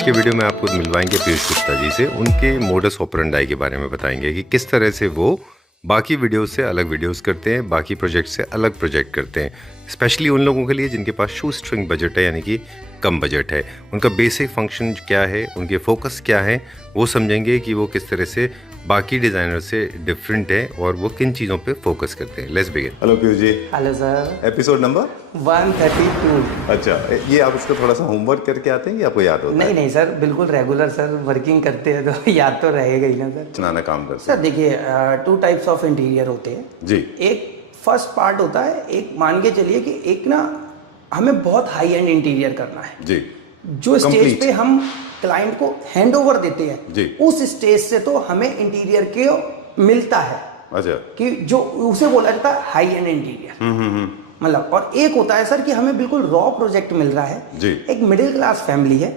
आज के वीडियो में आपको मिलवाएंगे पीयूष गुप्ता जी से। उनके मोडस ऑपरेंडाई के बारे में बताएंगे कि किस तरह से वो बाकी वीडियोस से अलग वीडियोस करते हैं, बाकी प्रोजेक्ट से अलग प्रोजेक्ट करते हैं। स्पेशली उन लोगों के लिए जिनके पास शू स्ट्रिंग बजट है, यानी कि कम बजट है। उनका बेसिक फंक्शन क्या है, उनके फोकस क्या है, वो समझेंगे कि वो किस तरह से बाकी डिज़ाइनर से डिफरेंट है और वो किन चीज़ों पे फोकस करते हैं। Let's begin. Hello Piyush ji. Hello sir. Episode number 132। अच्छा, ये आप उसको थोड़ा सा होमवर्क करके आते हैं कि आपको याद होता है? नहीं सर, बिल्कुल रेगुलर सर वर्किंग करते हैं तो याद तो रहेगा ही ना सर। चलाना काम करते सर देखिए, 2 टाइप्स ऑफ इंटीरियर होते हैं जी। एक फर्स्ट पार्ट होता है, एक मान के चलिए कि एक ना हमें बहुत हाई एंड इंटीरियर करना है जी, जो स्टेज पे हम क्लाइंट को हैंड ओवर देते हैं जी। उस स्टेज से तो हमें इंटीरियर के मिलता है। अच्छा, कि जो उसे बोला जाता है हाई एंड इंटीरियर। मतलब और एक होता है सर कि हमें बिल्कुल रॉ प्रोजेक्ट मिल रहा है जी। एक मिडिल क्लास फैमिली है,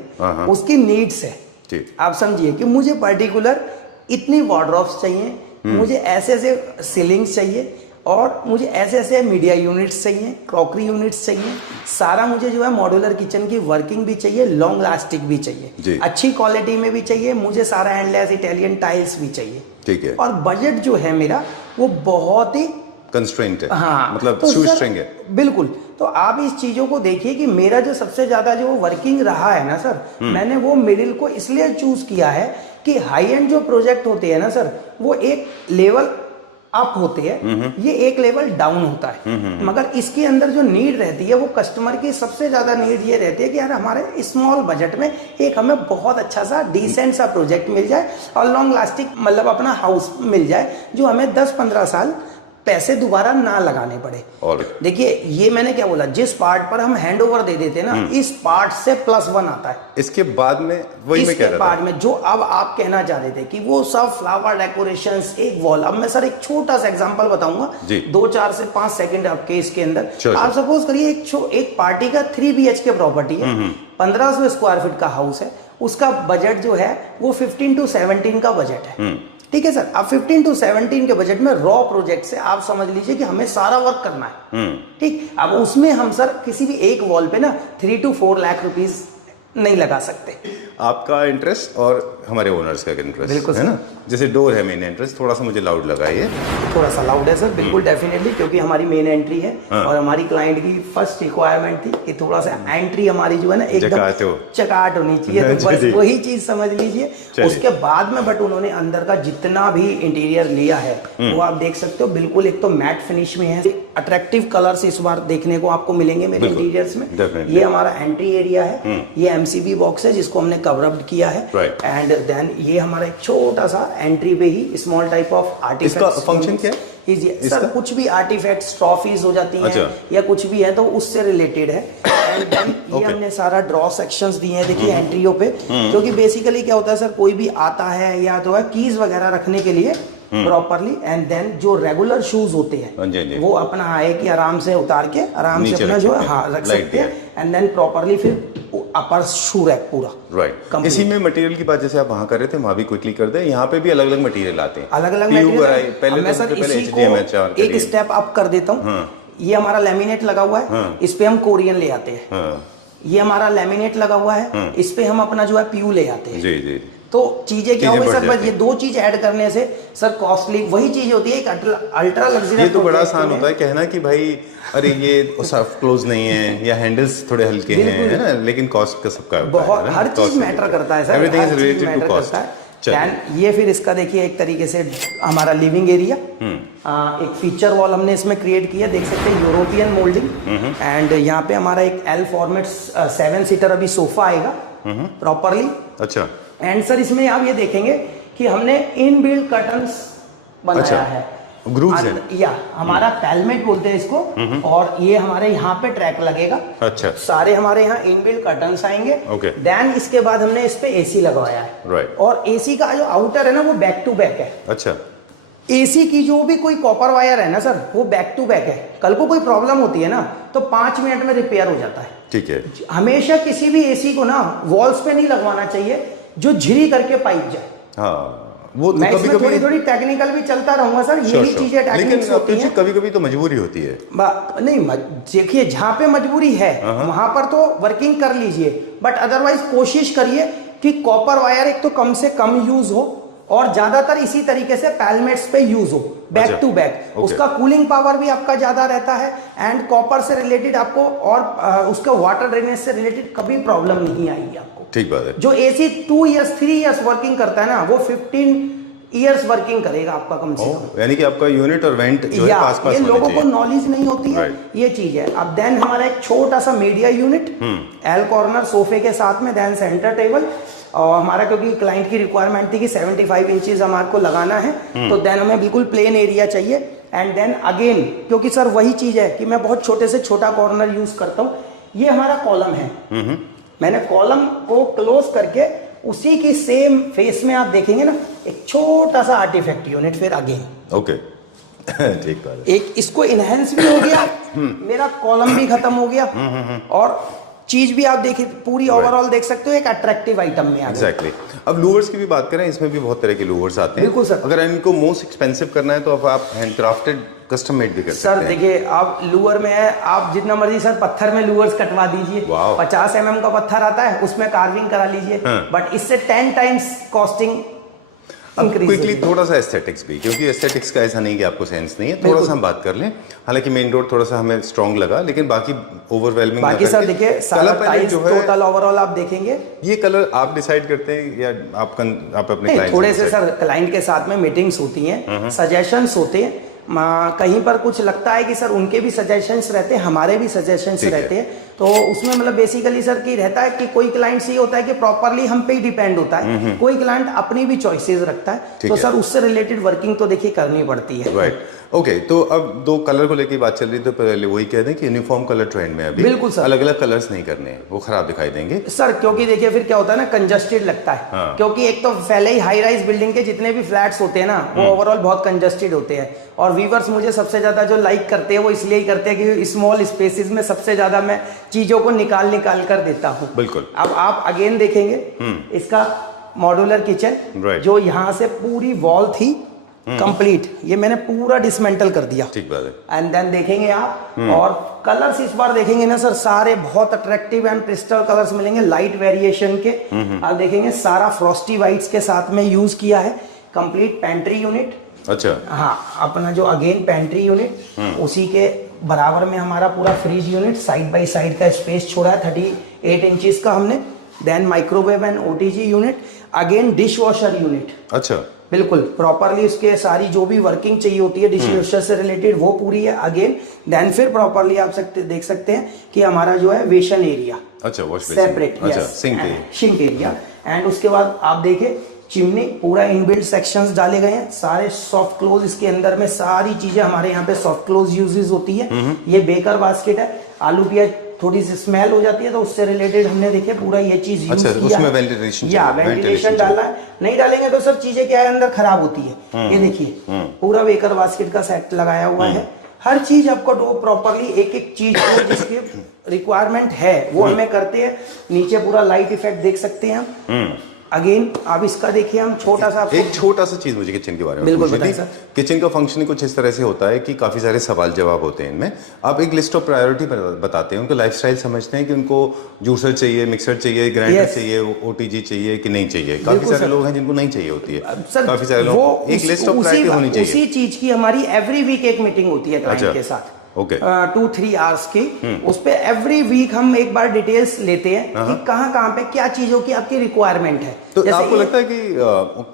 उसकी नीड्स है जी। आप समझिए कि मुझे पर्टिकुलर इतनी वार्डरोब्स चाहिए, मुझे ऐसे ऐसे सीलिंग्स चाहिए और मुझे ऐसे ऐसे मीडिया यूनिट्स चाहिए, क्रॉकरी यूनिट्स चाहिए, सारा मुझे जो है मॉड्यूलर किचन की वर्किंग भी चाहिए, लॉन्ग लास्टिक भी चाहिए, अच्छी क्वालिटी में भी चाहिए, मुझे सारा एंडलेस इटालियन टाइल्स भी चाहिए। ठीक है। और बजट जो है मेरा वो बहुत ही कंस्ट्रेंट है। हाँ, मतलब तो शू स्ट्रिंग है। बिल्कुल। तो आप इस चीजों को देखिए कि मेरा जो सबसे ज्यादा जो वर्किंग रहा है ना सर, मैंने वो मिडिल को इसलिए चूज किया है कि हाई एंड जो प्रोजेक्ट होते हैं ना सर, वो एक लेवल अप होते हैं, ये एक लेवल डाउन होता है। मगर इसके अंदर जो नीड रहती है वो कस्टमर की सबसे ज्यादा नीड ये रहती है कि यार हमारे स्मॉल बजट में एक हमें बहुत अच्छा सा डिसेंट सा प्रोजेक्ट मिल जाए और लॉन्ग लास्टिक मतलब अपना हाउस मिल जाए जो हमें 10-15 साल पैसे दोबारा ना लगाने पड़े। और देखिए ये मैंने क्या बोला, जिस पार्ट पर हम हैंड ओवर दे देते ना, इस पार्ट से +1 आता है। इसके बाद में वही मैं कह रहा था, बाद में जो अब आप कहना चाह रहे थे कि वो सब फ्लावर डेकोरेशंस एक वॉल। अब मैं सर एक छोटा सा एग्जांपल बताऊंगा, 2-4 से 5 सेकंड आपके इसके अंदर। आप सपोज करिए एक पार्टी का 3 BHK प्रॉपर्टी है, 1500 स्क्वायर फीट का हाउस है, उसका बजट जो है वो 15 to 17 का बजट है। ठीक है सर। अब 15 to 17 के बजट में रॉ प्रोजेक्ट से आप समझ लीजिए कि हमें सारा वर्क करना है। ठीक। अब उसमें हम सर किसी भी एक वॉल पे ना 3 to 4 लाख रुपीस नहीं लगा सकते। आपका इंटरेस्ट और हमारे ओनर्स का इंटरेस्ट है ना। जैसे डोर है, मेन एंट्रेंस थोड़ा सा मुझे लाउड लगा, ये थोड़ा सा लाउड है सर, बिल्कुल डेफिनेटली, क्योंकि हमारी मेन एंट्री है। और हमारी क्लाइंट की फर्स्ट रिक्वायरमेंट थी कि थोड़ा सा एंट्री हमारी जो है ना एकदम चकाट होनी चाहिए, तो बस वही चीज समझ लीजिए। उसके बाद में बट उन्होंने अंदर का जितना भी इंटीरियर लिया है वो आप देख सकते हो, बिल्कुल एक तो मैट फिनिश में है, अट्रैक्टिव कलर्स इस बार देखने को आपको मिलेंगे मेरे इंटीरियर्स में। ये हमारा एंट्री एरिया है, ये MCB बॉक्स है जिसको हमने कवर अप किया है। एंड देन ये हमारा एक छोटा सा एंट्री पे ही स्मॉल टाइप ऑफ आर्टिफैक्ट्स। इसका फंक्शन क्या है? सर कुछ भी आर्टिफैक्ट्स, ट्रॉफीज हो जाती हैं या कुछ भी है तो उससे रिलेटेड है। एंड देन ये हमने सारा ड्रॉ सेक्शंस दिए हैं, देखिए एंट्रियों पे, क्योंकि बेसिकली क्या होता है सर, कोई भी आता है या तो है कीज वगैरह रखने के लिए प्रॉपरली। एंड देन जो रेगुलर शूज होते हैं वो अपना आए कि आराम से उतार के आराम से अपना जो है हाँ रख सकते हैं। एंड देन प्रॉपरली फिर अपर शू रैक पूरा। राइट। इसी में मटेरियल की बात जैसे आप वहां कर रहे थे, वहां भी क्विकली कर दे। यहाँ पे भी अलग अलग मटेरियल आते हैं, अलग अलग मटेरियल। पहले मैं सर इसी को एक स्टेप अप कर देता हूँ। ये हमारा लेमिनेट लगा हुआ है, इस पे हम कोरियन ले आते हैं। ये हमारा लेमिनेट लगा हुआ है, इस पे हम अपना जो है PU ले आते हैं। जी जी। तो चीजें क्या होगी सर, बस ये 2 चीज ऐड करने से सर कॉस्टली वही चीज होती है, एक अल्ट्रा लग्जरी। ये तो बड़ा आसान होता है कहना कि भाई अरे ये सॉफ्ट क्लोज नहीं है या हैंडल्स थोड़े हल्के हैं, है ना, लेकिन कॉस्ट का सबका बहुत हर चीज मैटर करता है sir, everything is related to cost. ये फिर इसका देखिए एक तरीके से हमारा लिविंग एरिया, एक फीचर वॉल हमने इसमें क्रिएट किया, देख सकते हैं यूरोपियन मोल्डिंग। एंड यहाँ पे हमारा एक L फॉर्मेट 7 सीटर अभी सोफा आएगा प्रॉपरली। अच्छा। एंड सर इसमें आप ये देखेंगे कि हमने इनबिल्ट कर्टन्स बनाया है, ग्रूव्स हैं, या हमारा पैलमेट बोलते हैं इसको। और ये हमारे यहाँ पे ट्रैक लगेगा। अच्छा। सारे हमारे यहाँ इनबिल्ट कर्टन्स आएंगे। देन इसके बाद हमने इस पे AC लगवाया है। राइट। और AC का जो आउटर है ना वो बैक टू बैक है। अच्छा। AC की जो भी कोई कॉपर वायर है ना सर वो बैक टू बैक है, कल को कोई प्रॉब्लम होती है ना तो 5 मिनट में रिपेयर हो जाता है। ठीक है। हमेशा किसी भी AC को ना वॉल्स पे नहीं लगवाना चाहिए जो झिरी करके पाइप जाए। हाँ, वो मैं कभी कभी थोड़ी टेक्निकल भी चलता रहूंगा सर, यही चीजें टेक्निक्स होती हैं। कभी कभी तो मजबूरी होती है। नहीं देखिए, जहाँ पे मजबूरी है वहां पर तो वर्किंग कर लीजिए, बट अदरवाइज कोशिश करिए कि कॉपर वायर एक तो कम से कम यूज हो और ज्यादातर इसी तरीके से पैलमेट्स पे यूज हो, बैक टू बैक। उसका कूलिंग पावर भी आपका ज्यादा रहता है एंड कॉपर से रिलेटेड आपको और उसका वाटर ड्रेनेज से रिलेटेड कभी प्रॉब्लम नहीं आएगी आपको। ठीक बात है। जो एसी 2 इयर्स 3 इयर्स वर्किंग करता है ना, वो 15 इयर्स वर्किंग करेगा आपका कम से कम। यानी कि आपका यूनिट और वेंट जो है पास पास ये होने लोगों चाहिए। को नॉलेज नहीं होती है, ये चीज है। अब देन हमारा एक छोटा सा मीडिया यूनिट, एल कॉर्नर सोफे के साथ में, देन सेंटर टेबल। और हमारा क्योंकि क्लाइंट की रिक्वायरमेंट थी कि 75 इंचेस हमारे को लगाना है, तो देन हमें बिल्कुल प्लेन एरिया चाहिए। एंड देन अगेन क्योंकि सर वही चीज है कि मैं बहुत छोटे से छोटा कॉर्नर यूज करता हूँ। ये हमारा कॉलम है, मैंने कॉलम को क्लोज करके उसी की सेम फेस में आप देखेंगे ना एक छोटा सा आर्टिफैक्ट यूनिट, फिर अगेन ओके ठीक बात है। एक इसको इनहेंस भी हो गया, मेरा कॉलम भी खत्म हो गया और चीज भी आप देखिए पूरी ओवरऑल देख सकते हो एक अट्रैक्टिव आइटम में आ गया। एग्जैक्टली। अब लूवर्स की भी बात करें, इसमें भी बहुत तरह के लूवर्स आते हैं। बिल्कुल सर। अगर इनको मोस्ट एक्सपेंसिव करना है तो अब आप हैंडक्राफ्टेड कस्टम मेड भी कर सकते हैं। सर देखिए आप लूअर में है, आप जितना मर्जी सर पत्थर में लूअर्स कटवा दीजिए, 50 mm का पत्थर आता है उसमें कार्विंग करा लीजिए, बट इससे 10 टाइम्स कॉस्टिंग। अब क्विकली थोड़ा सा एस्थेटिक्स भी, क्योंकि एस्थेटिक्स का ऐसा नहीं कि आपको सेंस नहीं है, थोड़ा सा हम बात कर लें। हालांकि मेन डोर थोड़ा सा हमें स्ट्रॉन्ग लगा, लेकिन बाकी ओवरवेलमिंग बाकी सर देखिए सारा टाइल्स टोटल ओवरऑल आप देखेंगे। ये कलर आप डिसाइड करते हैं या आप अपने क्लाइंट थोड़े से सर क्लाइंट के साथ में मीटिंग्स होती हैं, सजेशंस होते हैं, कहीं पर कुछ लगता है कि सर उनके भी सजेशंस रहते हैं, हमारे भी सजेशंस रहते हैं, तो उसमें मतलब बेसिकली सर की रहता है कि कोई क्लाइंट ये होता है कि प्रॉपरली हम पे ही डिपेंड होता है, कोई क्लाइंट अपनी भी चॉइसेस रखता है, तो सर उससे रिलेटेड वर्किंग तो देखिए करनी पड़ती है। राइट। ओके, तो अब दो कलर को लेकर बात चल रही, तो पहले वही कह दें कि यूनिफॉर्म कलर ट्रेंड में अभी बिल्कुल सर, अलग अलग कलर्स नहीं करने हैं, वो खराब दिखाई देंगे सर, क्योंकि देखिए फिर क्या होता है ना, कंजस्टेड लगता है। क्योंकि एक तो पहले ही हाई राइज बिल्डिंग के जितने भी फ्लैट्स होते हैं ना, वो ओवरऑल बहुत कंजस्टेड होते हैं, और व्यूवर्स मुझे सबसे ज्यादा जो लाइक करते हैं वो इसलिए ही करते हैं कि स्मॉल स्पेसेस में सबसे ज्यादा मैं चीजों को निकाल कर देता हूँ। बिल्कुल। अब आप अगेन देखेंगे इसका मॉड्यूलर किचन, जो यहाँ से पूरी वॉल थी कंप्लीट, ये मैंने पूरा डिसमेंटल कर दिया। ठीक बात है। एंड देन देखेंगे आप, और कलर्स इस बार देखेंगे ना सर, सारे बहुत अट्रैक्टिव एंड क्रिस्टल कलर्स मिलेंगे, लाइट वेरिएशन के। आप देखेंगे सारा फ्रॉस्टी व्हाइट्स के साथ में यूज किया है। कंप्लीट पेंट्री यूनिट, अच्छा हाँ, अपना जो अगेन पेंट्री यूनिट, उसी के बराबर में हमारा पूरा fridge unit, side by side का स्पेस छोड़ा है 38 इंचेस का हमने। Then microwave and OTG unit, again dishwasher unit, अच्छा बिल्कुल प्रॉपरली उसके सारी जो भी वर्किंग चाहिए होती है डिश वॉशर से रिलेटेड वो पूरी है अगेन। देन फिर प्रॉपरली आप देख सकते हैं कि हमारा जो है वेशन एरिया, अच्छा वॉश सेपरेट, अच्छा सिंक एरिया। एंड उसके बाद आप देखें चिमनी, पूरा इनबिल्ट सेक्शंस डाले गए हैं, सारे सॉफ्ट क्लोज, इसके अंदर में सारी चीजें हमारे यहाँ पे सॉफ्ट क्लोज यूजेस होती है। ये बेकर बास्केट है, आलू प्याज थोड़ी सी स्मेल हो जाती है तो उससे रिलेटेड हमने देखे पूरा ये चीज यूज किया उसमें है। वेंटिलेशन डालना है, नहीं डालेंगे तो सर चीजें क्या है अंदर खराब होती है। ये देखिए पूरा बेकर बास्केट का सेट लगाया हुआ है, हर चीज आपको प्रॉपरली एक एक चीज जिसकी रिक्वायरमेंट है वो हमें करते हैं। नीचे पूरा लाइट इफेक्ट देख सकते हैं हम। अगेन आप इसका देखिए, हम छोटा सा एक छोटा सा चीज मुझे किचन के बारे में बिल्कुल पूछनी थी। किचन का फंक्शनिंग कुछ इस तरह से होता है कि काफी सारे सवाल जवाब होते हैं इनमें। आप एक लिस्ट ऑफ प्रायोरिटी बताते हैं, उनका लाइफस्टाइल समझते हैं कि उनको जूसर चाहिए, मिक्सर चाहिए, ग्राइंडर चाहिए, ओटीजी चाहिए कि नहीं चाहिए। काफी सारे लोग हैं जिनको नहीं चाहिए होती है, काफी सारे लोग, एक लिस्ट ऑफ प्रायोरिटी होनी चाहिए। उसी चीज की हमारी एवरी वीक एक मीटिंग होती है क्लाइंट के साथ, 2-3 आवर्स की। उस पे एवरी वीक हम एक बार डिटेल्स लेते हैं कि कहाँ पे क्या चीजों की आपकी रिक्वायरमेंट है। तो आपको लगता है कि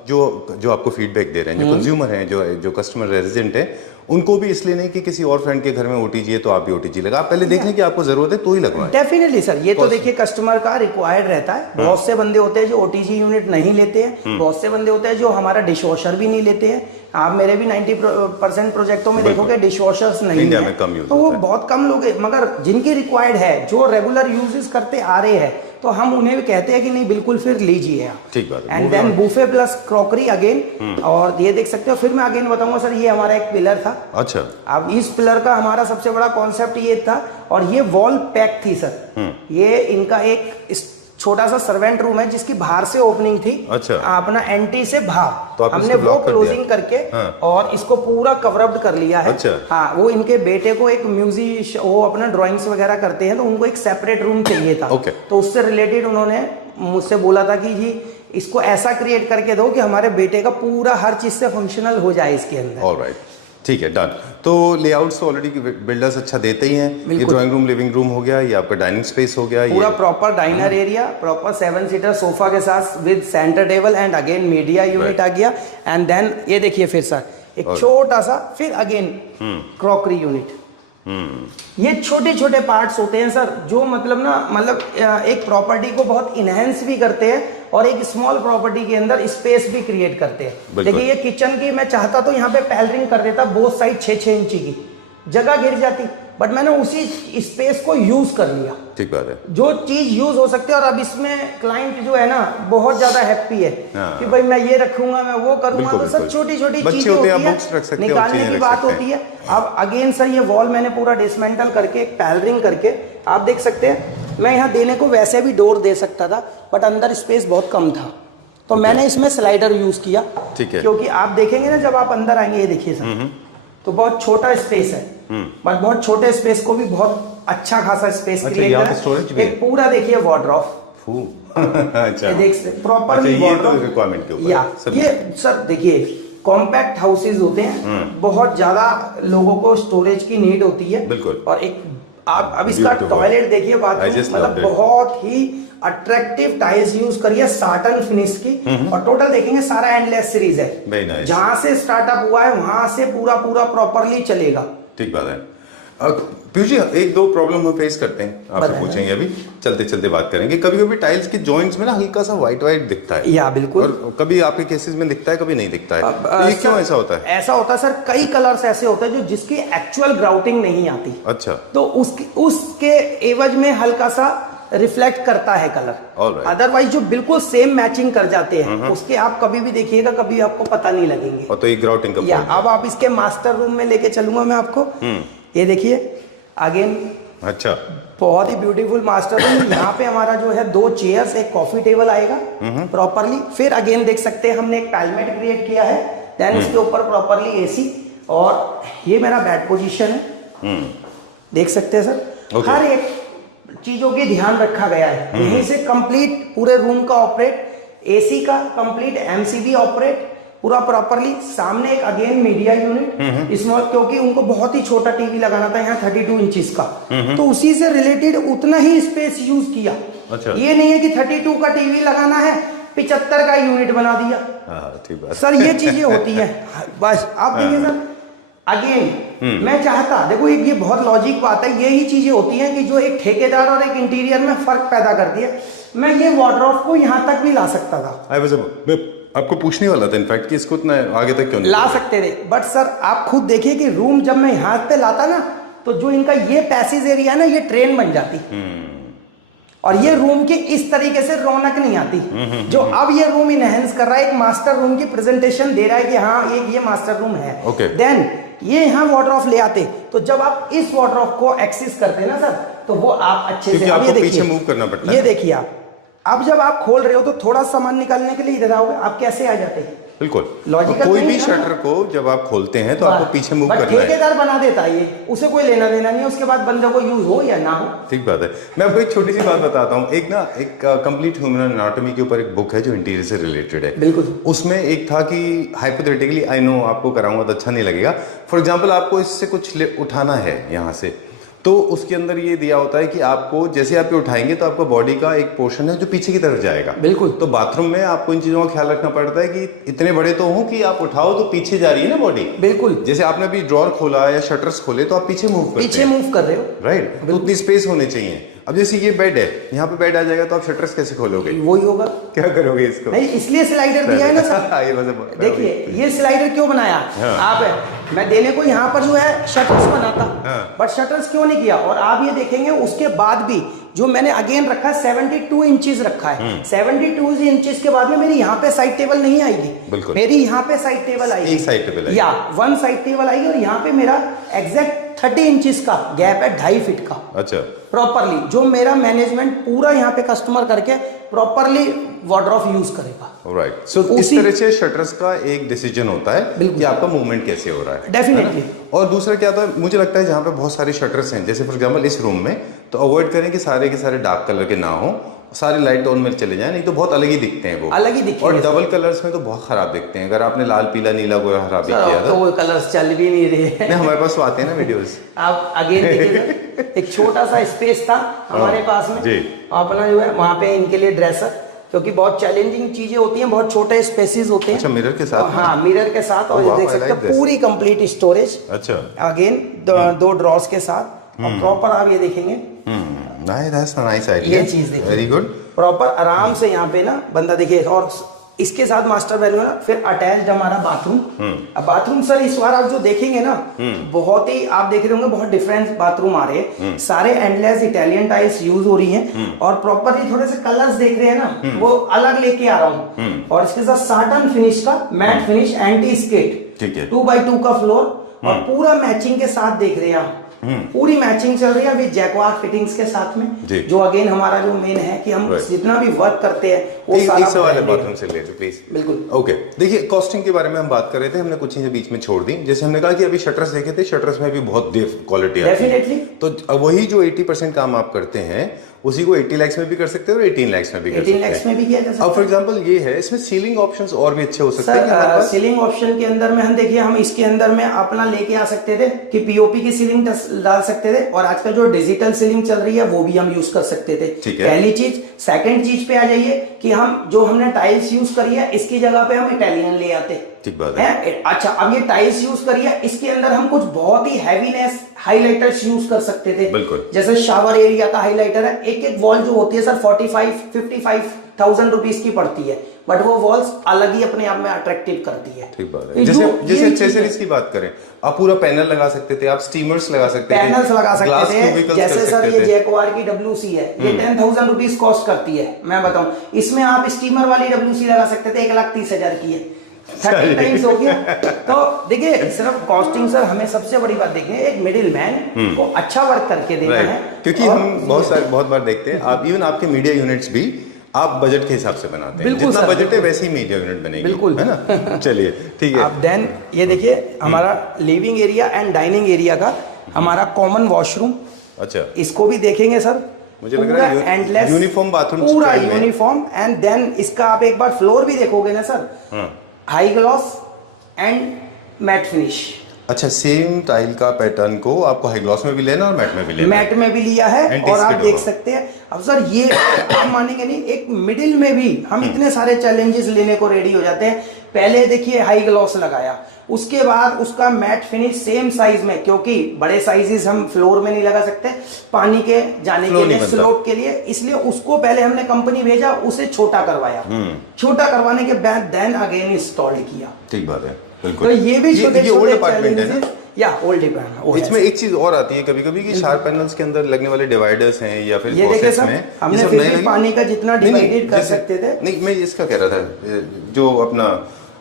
जो आपको फीडबैक दे रहे हैं, जो कंज्यूमर हैं, जो कस्टमर रेजिडेंट है, उनको भी इसलिए नहीं कि किसी और फ्रेंड के घर में ओटीजी है तो आप भी ओटीजी लगा, आप पहले देख लें कि आपको जरूरत है तो ही लगवाएं। डेफिनेटली सर, ये तो देखिए कस्टमर का रिक्वायर्ड रहता है। बहुत से बंदे होते हैं जो ओटीजी यूनिट नहीं लेते हैं, बहुत से बंदे होते हैं जो हमारा डिश वॉशर भी नहीं लेते हैं। आप मेरे भी 90% प्रोजेक्टों में देखोगे डिश वॉशर्स नहीं इंडिया है, में कम यूज तो वो बहुत कम लोग हैं, मगर जिनकी रिक्वायर्ड है, जो रेगुलर यूजेस करते आ रहे हैं, तो हम उन्हें भी कहते हैं कि नहीं बिल्कुल फिर लीजिए आप। ठीक बात है। And then buffet plus crockery again, और ये देख सकते हो। फिर मैं अगेन बताऊंगा सर, ये हमारा एक पिलर था। अच्छा, अब इस पिलर का हमारा सबसे बड़ा कॉन्सेप्ट ये था, और ये वॉल पैक थी सर। ये इनका एक छोटा सा सर्वेंट रूम है जिसकी बाहर से ओपनिंग थी। अच्छा, अपना एंट्री से बाहर तो हमने वो क्लोजिंग करके और इसको पूरा कवरअप कर लिया है। अच्छा, हाँ, वो इनके बेटे को एक म्यूजिक, वो अपना ड्राइंग्स वगैरह करते हैं, तो उनको एक सेपरेट रूम चाहिए था। तो उससे रिलेटेड उन्होंने मुझसे बोला था कि जी इसको ऐसा क्रिएट करके दो कि हमारे बेटे का पूरा हर चीज़ से फंक्शनल हो जाए इसके अंदर। ऑलराइट, ठीक है, डन। तो लेआउट्स तो ऑलरेडी बिल्डर्स अच्छा देते ही हैं। ये ड्राइंग रूम, लिविंग रूम हो गया, ये आपका डाइनिंग स्पेस हो गया, पूरा ये proper diner area, proper 7 seater sofa के साथ with centre table and again media unit आ गया। एंड देन ये देखिए फिर सर एक छोटा सा फिर अगेन क्रॉकरी यूनिट। ये छोटे छोटे पार्ट्स होते हैं सर जो मतलब एक प्रॉपर्टी को बहुत इनहेंस भी करते हैं और एक स्मॉल प्रॉपर्टी के अंदर स्पेस भी क्रिएट करते हैं। देखिए ये किचन की मैं चाहता तो यहाँ पे पैलरिंग कर देता बोथ साइड 6-6 इंची की, जगह गिर जाती, बट मैंने उसी स्पेस को यूज कर लिया। ठीक बात है, जो चीज यूज हो सकती है। और अब इसमें क्लाइंट जो है ना बहुत ज्यादा हैप्पी है कि भाई मैं ये रखूंगा, मैं वो करूंगा। तो सब छोटी छोटी चीजें होती है, निकालने की बात होती है। अब अगेन सर ये वॉल मैंने पूरा डिसमेंटल करके पैलरिंग करके आप देख सकते हैं। मैं यहाँ देने को वैसे भी डोर दे सकता था बट अंदर स्पेस बहुत कम था तो मैंने इसमें स्लाइडर यूज किया। ठीक है, क्योंकि आप देखेंगे ना जब आप अंदर आएंगे, ये देखिए सर तो बहुत छोटा स्पेस है बट बहुत छोटे स्पेस को भी बहुत अच्छा खासा स्पेस क्रिएट करा। एक पूरा देखिए वार्डरोब अच्छा, प्रॉपरली रिक्वायरमेंट के ऊपर या ये सर देखिए कॉम्पैक्ट हाउसेज होते हैं, बहुत ज्यादा लोगों को स्टोरेज की नीड होती है। बिल्कुल। और एक आप अब इसका टॉयलेट देखिए, बाथरूम मतलब बहुत ही अट्रैक्टिव टाइल्स यूज करिए, साटन फिनिश की। और टोटल देखेंगे सारा एंडलेस सीरीज है, जहां से स्टार्टअप हुआ है वहां से पूरा प्रॉपरली चलेगा। ठीक बात है। पीयूष जी, एक दो प्रॉब्लम हम फेस करते हैं, आपसे पूछेंगे, अभी चलते चलते बात करेंगे। कभी कभी टाइल्स के जॉइंट्स में ना हल्का सा व्हाइट दिखता है, या बिल्कुल, और कभी आपके केसेस में दिखता है, कभी नहीं दिखता है। तो ये क्यों ऐसा होता है? ऐसा होता है सर, कई कलर्स ऐसे होते हैं जो जिसकी एक्चुअल ग्राउटिंग नहीं आती। अच्छा, तो उसके एवज में हल्का सा रिफ्लेक्ट करता है कलर। अदरवाइज जो बिल्कुल सेम मैचिंग कर जाते हैं उसके आप कभी भी देखिएगा, कभी आपको पता नहीं लगेंगे। और तो ये ग्राउटिंग का अब आप इसके मास्टर रूम में लेके चलूंगा मैं आपको। ये देखिए अगेन, अच्छा, बहुत ही ब्यूटीफुल मास्टर रूम। यहाँ पे हमारा जो है 2 चेयर्स, एक कॉफी टेबल आएगा प्रॉपरली। फिर अगेन देख सकते हैं हमने एक पैलमेट क्रिएट किया है, देन इसके ऊपर प्रॉपरली एसी। और ये मेरा बेड पोजीशन है, देख सकते हैं सर। हर एक चीजों के ध्यान रखा गया है। यहीं से कंप्लीट पूरे रूम का ऑपरेट, एसी का कंप्लीट, एमसीबी ऑपरेट पूरा प्रॉपरली। सामने एक अगेन मीडिया यूनिट स्मॉल, क्योंकि उनको बहुत ही छोटा टीवी लगाना था यहाँ 32 इंचेस का, तो उसी से रिलेटेड उतना ही स्पेस यूज किया। अच्छा। ये नहीं है कि 32 का टीवी लगाना है 75 का यूनिट बना दिया। ठीक बात सर ये चीजें होती है बस। आप देखिए सर अगेन मैं चाहता, देखो ये बहुत लॉजिक बात है, यही चीजें होती हैं कि जो एक ठेकेदार और एक इंटीरियर में फर्क पैदा करती है। मैं ये वार्डरोब को यहाँ तक भी ला सकता था। आपको पूछने वाला था इनफैक्ट कि इसको इतना आगे तक क्यों नहीं ला सकते थे, बट सर आप खुद देखिए कि रूम जब मैं यहाँ पे लाता ना तो जो इनका ये पैसेज एरिया है ना, ये ट्रेन बन जाती और ये रूम की इस तरीके से रौनक नहीं आती जो अब ये रूम इनहेंस कर रहा है। एक मास्टर रूम की प्रेजेंटेशन दे रहा है कि हाँ एक ये मास्टर रूम है। देन ये यहाँ वार्डरोब ले आते, तो जब आप इस वार्डरोब को एक्सेस करते हैं ना सर, तो वो आप अच्छे से अब ये देखिए मूव करना पड़ता है। ये देखिए आप अब जब आप खोल रहे हो तो थोड़ा सामान निकालने के लिए इधर आओगे, आप कैसे आ जाते हैं? बिल्कुल लॉजिकल। कोई भी शटर को जब आप खोलते हैं तो आपको पीछे मूव करना है। ठेकेदार बना देता है, ये उसे कोई लेना देना नहीं है, उसके बाद बंदे को यूज हो या ना हो। ठीक बात है। मैं आपको एक छोटी सी बात बताता हूँ। एक कंप्लीट ह्यूमन एनाटॉमी के ऊपर एक बुक है जो इंटीरियर से रिलेटेड है। बिल्कुल। उसमें एक था कि हाइपोथेटिकली, आई नो आपको कराऊंगा तो अच्छा नहीं लगेगा, फॉर एग्जाम्पल आपको इससे कुछ उठाना है यहाँ से, तो उसके अंदर ये दिया होता है कि आपको जैसे आप उठाएंगे तो आपका बॉडी का एक पोर्शन है जो पीछे की तरफ जाएगा। बिल्कुल। तो बाथरूम में आपको इन चीजों का ख्याल रखना पड़ता है कि इतने बड़े तो हो कि आप उठाओ तो पीछे जा रही है ना बॉडी। बिल्कुल। जैसे आपने अभी ड्रॉर खोला या शटर्स खोले तो आप पीछे मूव कर रहे हो, राइट? तो उतनी स्पेस होनी चाहिए। अब जैसे ये बेड है, यहाँ पे बेड आ जाएगा तो आप शटर्स कैसे खोलोगे? वही होगा। क्या करोगे इसको? नहीं, इसलिए स्लाइडर दिया है ना सर। देखिए ये स्लाइडर क्यों बनाया आप, मैं देने को यहाँ पर जो है शटर्स बनाता, बट शटर्स क्यों नहीं किया? और आप ये देखेंगे उसके बाद भी जो मैंने अगेन रखा है 72 इंचेस रखा है। 72 इंचेस के बाद में मेरी यहाँ पे साइड टेबल नहीं आएगी, मेरी यहाँ पे साइड टेबल आएगी, एक साइड टेबल या 1 साइड टेबल आएगी। और यहाँ पे मेरा एग्जैक्ट 30 इंचेस का गैप है, 2.5 फीट का। अच्छा। प्रॉपरली जो मेरा मैनेजमेंट पूरा यहाँ पे कस्टमर करके प्रॉपरली वार्डरोब यूज करेगा। राइट। सो इस तरह से शटर्स का एक डिसीजन होता है कि आपका मूवमेंट कैसे हो रहा है। डेफिनेटली। और दूसरा क्या होता है, मुझे लगता है जहाँ पे बहुत सारे शटर्स हैं, जैसे फॉर एग्जांपल इस रूम में, तो अवॉइड करें कि सारे के सारे डार्क कलर के ना हो सारे लाइट टोन में चले जाएं, नहीं तो बहुत अलग ही दिखते हैं वो, अलग ही दिखेंगे। और डबल कलर्स में तो बहुत खराब दिखते हैं। अगर आपने लाल पीला नीला कोई हरा भी किया तो वो कलर्स चल भी नहीं रहे हैं। नहीं, हमारे पास तो आते हैं ना वीडियोस। आप अगेन देखिए एक छोटा सा स्पेस था हमारे पास में जी। अपना जो है वहाँ पे इनके लिए ड्रेसर, क्योंकि बहुत चैलेंजिंग चीजें होती हैं, बहुत छोटे स्पेसेस होते हैं। अच्छा, मिरर के साथ? हाँ, मिरर के साथ। और वाह, देख I सकते like हैं this। पूरी कंप्लीट स्टोरेज। अच्छा, अगेन दो ड्रॉर्स के साथ, और प्रॉपर आप ये देखेंगे नाइस आइडिया, ये चीज देखिए, वेरी गुड। प्रॉपर आराम से यहाँ पे ना बंदा देखिए। और इसके साथ मास्टर बेडरूम है, फिर अटैच्ड हमारा बाथरूम। अब बाथरूम सर इस बार आप जो देखेंगे ना, बहुत ही आप देख रहे होंगे, बहुत डिफरेंट बाथरूम आ रहे हैं। सारे एंडलेस इटालियन टाइल्स यूज हो रही हैं, और प्रॉपरली थोड़े से कलर्स देख रहे हैं ना, वो अलग लेके आ रहा हूँ। और इसके साथ साटन फिनिश का मैट फिनिश एंटी स्किड, ठीक है, 2x2 का फ्लोर, और पूरा मैचिंग के साथ देख रहे हैं आप। पूरी मैचिंग चल रही है अभी जैक्वार फिटिंग्स के साथ में, जो अगेन हमारा जो मेन है कि हम जितना भी वर्क करते हैं वो सारा। एक सवाल है बाथरूम से रिलेटेड प्लीज। बिल्कुल। ओके, देखिए कॉस्टिंग के बारे में हम बात कर रहे थे, हमने कुछ चीजें बीच में छोड़ दी। जैसे हमने कहा कि अभी शटर्स देखे थे, शटर्स में भी बहुत क्वालिटी आती है डेफिनेटली। तो वही जो 80% काम आप करते हैं उसी को 80 लाख में भी कर सकते हैं और 18 लाख में भी कर सकते हैं। 18 लाख में भी किया जा सकता है। अब फॉर एग्जांपल ये है, इसमें सीलिंग ऑप्शंस और भी अच्छे हो सकते हैं हमारे पास। सीलिंग ऑप्शन के अंदर में हम देखिए, हम इसके अंदर में अपना लेके आ सकते थे कि पीओपी की सीलिंग डाल सकते थे, और आजकल जो डिजिटल सीलिंग चल रही है वो भी हम यूज कर सकते थे। ठीक है। पहली चीज। सेकंड चीज पे आ जाइए कि हम जो हमने टाइल्स यूज करी है इसकी जगह पे हम इटालियन ले आते। ठीक बात है। अच्छा, अब ये टाइल्स यूज करिए, इसके अंदर हम कुछ बहुत ही हैवीनेस हाइलाइटर्स यूज कर सकते थे। बिल्कुल। जैसे शावर एरिया का हाइलाइटर है, एक एक वॉल जो होती है सर 45,000 रुपीज की पड़ती है, बट वो वॉल्स अलग ही अपने आप में अट्रैक्टिव करती है। ठीक बात है। जैसे एक्सेसरीज की बात करें, आप पूरा पैनल लगा सकते थे, आप स्टीमर्स लगा सकते थे, पैनल्स लगा सकते थे। जैसे सर ये थे। जैक्वार की WC है, ये 10,000 रुपीज कॉस्ट करती है। मैं बताऊं, इसमें आप स्टीमर वाली WC लगा सकते थे, 1,30,000 की है, 30 टाइम्स हो गया। तो देखिए सिर्फ कॉस्टिंग सर, हमें सबसे बड़ी बात देखिए, एक मिडिल मैन को अच्छा वर्क करके देना है। क्योंकि हम बहुत बार देखते हैं, आप इवन आपके मीडिया यूनिट्स भी आप बजट के हिसाब से बनाते हैं, जितना बजट है वैसे ही मीडिया यूनिट बनेगी। बिल्कुल, है ना। चलिए ठीक है। अब देन ये देखिए हमारा living area and dining area का हमारा कॉमन वॉशरूम। अच्छा, इसको भी देखेंगे सर, मुझे लग रहा है एंडलेस यूनिफॉर्म बाथरूम, पूरा यूनिफॉर्म। एंड देन इसका आप एक बार फ्लोर भी देखोगे ना sir, high gloss and matte finish. अच्छा, सेम टाइल का पैटर्न को आपको हाई ग्लॉस में भी लेना और मैट में भी लेना। मैट में भी लिया है, और आप देख सकते हैं। अब सर ये आप मानेंगे नहीं, एक मिडिल में भी हम इतने सारे चैलेंजेस लेने को रेडी हो जाते हैं। पहले देखिए हाई ग्लॉस लगाया, उसके बाद उसका मैट फिनिश सेम साइज में, क्योंकि बड़े साइजेस हम फ्लोर में नहीं लगा सकते पानी के जाने के लिए, स्लोप के लिए, इसलिए उसको पहले हमने कंपनी भेजा, उसे छोटा करवाया। छोटा करवाने के बाद देन अगेन इंस्टॉल किया। ठीक बात है, बिल्कुल। तो ये भी छोटे ओल्ड अपार्टमेंट है ना, या ओल्ड अपार्टमेंट। इसमें एक चीज और आती है कभी कभी कि शार्प पैनल्स के अंदर लगने वाले डिवाइडर्स हैं या फिर ये देखे सर, हमने फिर भी पानी का जितना डिवाइडेड कर सकते थे। नहीं, मैं इसका कह रहा था, जो अपना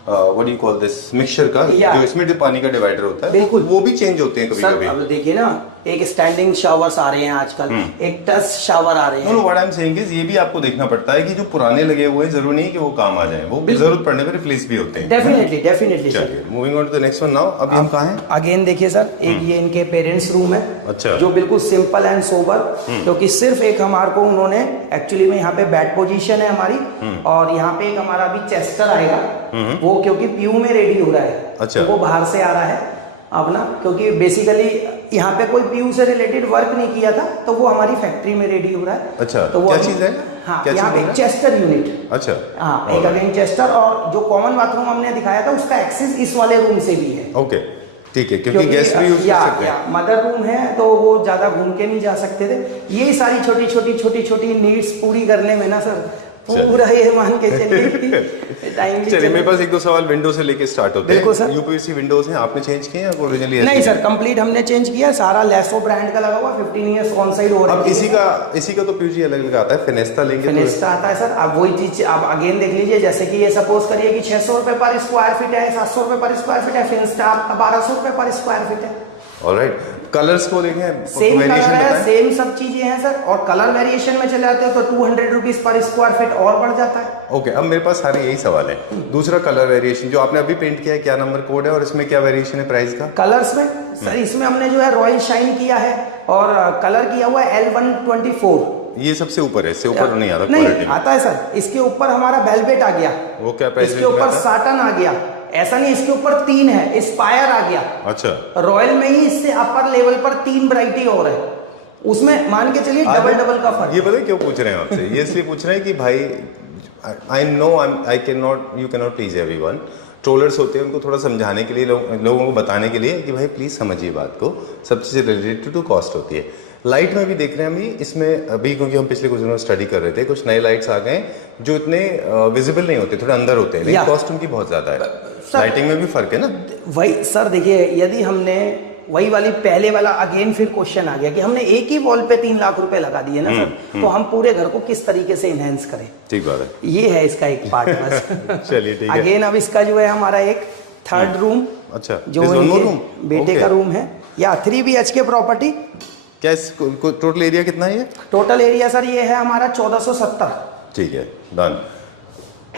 what do you call this mixture का, जो इसमें जो पानी का डिवाइडर होता है, बिल्कुल वो भी चेंज होते हैं कभी कभी। अब देखिए ना, एक स्टैंडिंग शावर्स आ रहे हैं आजकल, एक टच शावर आ रहे हैं। No, what I am saying is ये भी आपको देखना पड़ता है कि जो पुराने लगे हुए हैं जरूरी नहीं कि वो काम आ जाए, वो जरूरत पड़ने पर रिप्लेस भी होते हैं। डेफिनेटली। चलिए moving on to the next one now. अभी हम कहाँ हैं? अगेन देखिए सर, एक ये इनके पेरेंट्स रूम है। अच्छा, जो बिल्कुल सिंपल एंड सोबर, क्योंकि सिर्फ एक हमारे को उन्होंने एक्चुअली में यहाँ पे बेड पोजीशन है हमारी, और यहाँ पे एक हमारा भी चेस्टर आएगा, वो क्योंकि पीयू में रेडी हो रहा है। अच्छा, तो वो बाहर से आ रहा है अपना, क्योंकि बेसिकली यहाँ पे कोई पीयू से रिलेटेड वर्क नहीं किया था, तो वो हमारी फैक्ट्री में रेडी हो रहा है। अच्छा, तो वो क्या चीज है? हाँ, यहाँ पे चेस्टर यूनिट। अच्छा, हाँ, एक अगेन चेस्टर, और जो कॉमन बाथरूम हमने दिखाया था उसका एक्सेस इस वाले रूम से भी है। ओके, ठीक है, क्योंकि गेस्ट भी यूज कर सकते हैं। मदर रूम है तो वो ज्यादा घूम के नहीं जा सकते थे। ये सारी छोटी छोटी नीड्स पूरी करने में ना सर पूरा ये मान के चलिए टाइम भी चलिए। मेरे पास एक दो सवाल विंडो से लेके स्टार्ट होते हैं। बिल्कुल सर। यूपीवीसी विंडोज हैं, आपने चेंज किए हैं ओरिजिनली? नहीं सर, कंप्लीट हमने चेंज किया, सारा लेसो ब्रांड का लगा हुआ, 15 इयर्स ऑन साइड हो रहा है। अब इसी का तो पीयूजी अलग अलग आता है, फिनेस्टा लेंगे, फिनेस्टा आता है सर। अब वही चीज आप अगेन देख लीजिए, जैसे कि ये सपोज करिए कि 600 रुपए पर स्क्वायर फीट है, 700 रुपए पर स्क्वायर फीट है, फिनेस्टा 1200 रुपए पर स्क्वायर फीट है। ऑलराइट, कलर्स को देखें, सेम कलर है, सेम सब चीजें हैं सर, और कलर वेरिएशन में चले जाते हो तो 200 रुपीज पर स्क्वायर फीट और बढ़ जाता है। ओके, अब मेरे पास सारे यही सवाल है। दूसरा कलर वेरिएशन जो आपने अभी पेंट किया है, क्या नंबर कोड है और इसमें क्या वेरिएशन है प्राइस का? कलर्स में सर, इसमें हमने जो है रॉयल शाइन किया है, और कलर किया हुआ है L124। ये सबसे ऊपर है, इससे ऊपर नहीं आता नहीं क्वालिटी में। आता है सर। इसके ऊपर हमारा वेलवेट आ गया, वो क्या प्राइस इसके ऊपर साटन आ गया, ऐसा नहीं इसके ऊपर 3 है, एस्पायर आ गया। अच्छा, रॉयल में ही इससे अपर लेवल पर 3 वैरायटी और है, उसमें मान के चलिए डबल का फर्क। ये पता है क्यों पूछ रहे हैं आपसे? ये इसलिए पूछ रहे हैं कि भाई I know I can not, you can not please everyone. Trollers होते हैं, उनको थोड़ा समझाने के लिए, लोगों को बताने के लिए कि भाई प्लीज समझिए बात को। सब चीज़ें रिलेटेड टू कॉस्ट होती है। लाइट में भी देख रहे हैं हम इसमें अभी, क्योंकि हम पिछले कुछ दिनों स्टडी कर रहे थे, कुछ नए लाइट्स आ गए जो इतने विजिबल नहीं होते, थोड़े अंदर होते हैं, लेकिन कॉस्ट उनकी बहुत ज़्यादा है। लाइटिंग में भी फर्क है ना? वही सर देखिए, यदि हमने वही वाली पहले वाला अगेन फिर क्वेश्चन आ गया कि हमने एक ही वॉल पे 3 लाख रुपए लगा दिए ना सर, तो हम पूरे घर को किस तरीके से इनहेंस करें। ठीक बात है, ये है इसका एक पार्ट बस। चलिए ठीक है। अगेन अब इसका जो है हमारा एक थर्ड रूम, अच्छा, जो इनके बेटे का रूम है, या 3 BHK प्रॉपर्टी। क्या टोटल एरिया कितना है ये? टोटल एरिया सर ये है हमारा 1470। ठीक है, डन,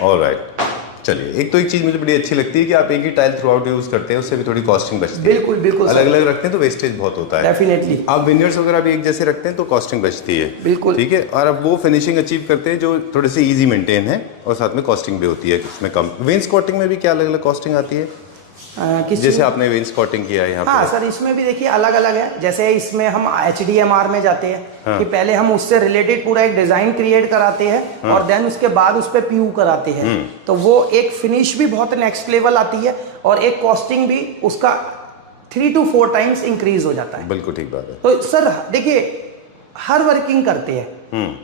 ऑलराइट। चलिए, एक चीज मुझे बड़ी अच्छी लगती है कि आप एक ही टाइल थ्रू आउट यूज करते हैं, उससे भी थोड़ी कॉस्टिंग बचती है। बिल्कुल बिल्कुल, अलग अलग रखते हैं तो वेस्टेज बहुत होता है। डेफिनेटली। आप विनियर्स वगैरह भी एक जैसे रखते हैं तो कॉस्टिंग बचती है। बिल्कुल, ठीक है। और अब वो फिनिशिंग अचीव करते हैं जो थोड़े से इजी मेंटेन है, और साथ में कॉस्टिंग भी होती है उसमें कम। वेन्सकॉटिंग में भी क्या अलग अलग कॉस्टिंग आती है? जैसे आपने वेन्सकॉटिंग किया है यहाँ हाँ पे। सर, इसमें भी देखिए अलग अलग है। जैसे इसमें हम HDMR में जाते हैं, हाँ। कि पहले हम उससे रिलेटेड पूरा एक डिजाइन क्रिएट कराते हैं, हाँ। और देन उसके बाद उस पर PU कराते हैं, तो वो एक फिनिश भी बहुत नेक्स्ट लेवल आती है, और एक कॉस्टिंग भी उसका 3 to 4 टाइम्स इंक्रीज हो जाता है। बिल्कुल ठीक बात है। तो सर देखिए, हर वर्किंग करते हैं,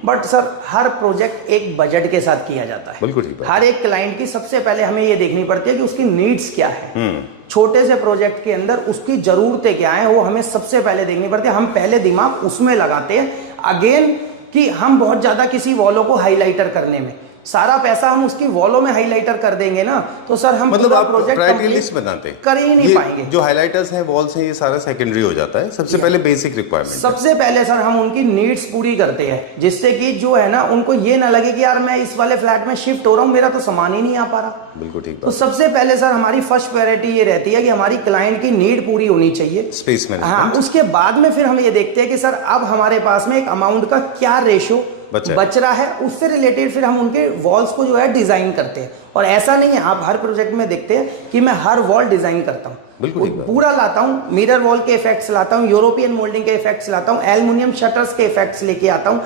बट सर हर प्रोजेक्ट एक बजट के साथ किया जाता है। बिल्कुल ठीक बात। हर एक क्लाइंट की सबसे पहले हमें ये देखनी पड़ती है कि उसकी नीड्स क्या है, छोटे से प्रोजेक्ट के अंदर उसकी जरूरतें क्या है, वो हमें सबसे पहले देखनी पड़ती है। हम पहले दिमाग उसमें लगाते हैं। अगेन कि हम बहुत ज्यादा किसी वॉलों को हाईलाइटर करने में, सारा पैसा हम उसकी वॉलों में हाईलाइटर कर देंगे ना, तो सर हम मतलब पूरा आप प्रोजेक्ट प्रायोरिटी लिस्ट बनाते हैं, कर ही नहीं पाएंगे। जो हाइलाइटर्स हैं, वॉल्स हैं, ये सारा सेकेंडरी हो जाता है। सबसे पहले बेसिक रिक्वायरमेंट, सबसे पहले सर हम उनकी नीड्स पूरी करते हैं, जिससे कि जो है ना, उनको ये ना लगे कि यार मैं इस वाले फ्लैट में शिफ्ट हो रहा हूँ, मेरा तो सामान ही नहीं आ पा रहा। बिल्कुल ठीक तो बात। सबसे पहले सर हमारी फर्स्ट प्रायोरिटी ये रहती है कि हमारी क्लाइंट की नीड पूरी होनी चाहिए, स्पेस मैनेजमेंट। हाँ, उसके बाद में फिर हम ये देखते हैं कि सर अब हमारे पास में एक अमाउंट का क्या रेशो बच रहा है, उससे रिलेटेड फिर हम उनके वॉल्स को जो है डिजाइन करते हैं। और ऐसा नहीं है, आप हर प्रोजेक्ट में देखते हैं कि मैं हर वॉल डिजाइन करता हूँ, बिल्कुल पूरा लाता हूँ, मिरर वॉल के इफेक्ट्स लाता हूँ, यूरोपियन मोल्डिंग के इफेक्ट्स लाता हूँ, एल्युमिनियम शटर्स के इफेक्ट्स लेके आता हूँ,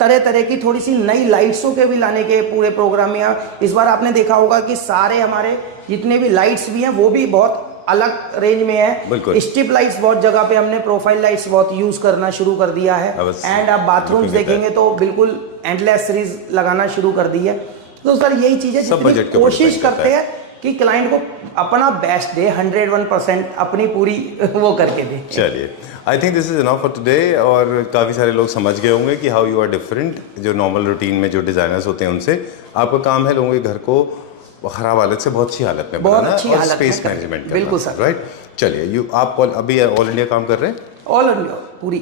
तरह तरह की थोड़ी सी नई लाइट्सों के भी लाने के पूरे प्रोग्राम में। इस बार आपने देखा होगा कि सारे हमारे जितने भी लाइट्स भी हैं वो भी बहुत अलग रेंज में है। स्ट्रिप लाइट्स बहुत जगह पे हमने प्रोफाइल लाइट्स बहुत यूज करना शुरू कर दिया है, एंड आप बाथरूम्स देखेंगे तो बिल्कुल एंडलेस सीरीज लगाना शुरू कर दी है। तो सर यही चीजें जितनी कोशिश करते हैं कि क्लाइंट को अपना बेस्ट दे, 101% अपनी पूरी वो करके दे। चलिए, I think this is enough for today. और काफ़ी सारे लोग समझ गए होंगे कि हाउ यू आर डिफरेंट जो नॉर्मल रूटीन में जो डिजाइनर्स होते हैं उनसे। आपका काम है लोगों के घर को खराब हालत से बहुत अच्छी हालत में बनाना और स्पेस मैनेजमेंट करना। बिल्कुल सर, राइट। चलिए, आप अभी ऑल इंडिया काम कर रहे हैं? ऑल इंडिया पूरी।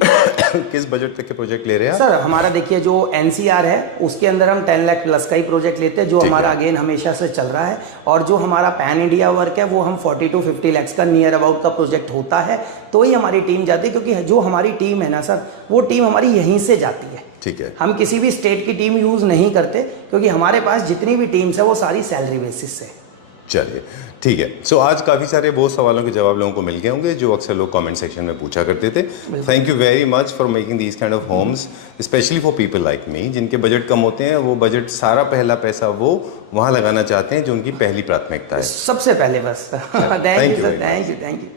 किस बजट तक के प्रोजेक्ट ले रहे हैं सर? हमारा देखिए जो NCR है उसके अंदर हम 10 लाख प्लस का ही प्रोजेक्ट लेते हैं, जो हमारा अगेन हमेशा से चल रहा है। और जो हमारा पैन इंडिया वर्क है वो हम 40 to 50 लाख का नियर अबाउट का प्रोजेक्ट होता है, तो ही हमारी टीम जाती है। क्योंकि जो हमारी टीम है ना सर, वो टीम हमारी यहीं से जाती है। ठीक है। हम किसी भी स्टेट की टीम यूज नहीं करते, क्योंकि हमारे पास जितनी भी टीम्स है वो सारी सैलरी बेसिस से। चलिए ठीक है। सो आज काफ़ी सारे वो सवालों के जवाब लोगों को मिल गए होंगे जो अक्सर लोग कमेंट सेक्शन में पूछा करते थे। Thank you very much for making these kind of homes, specially for people like me जिनके बजट कम होते हैं। वो बजट सारा पहला पैसा वो वहाँ लगाना चाहते हैं जो उनकी पहली प्राथमिकता है। सबसे पहले बस। Thank you sir, thank you.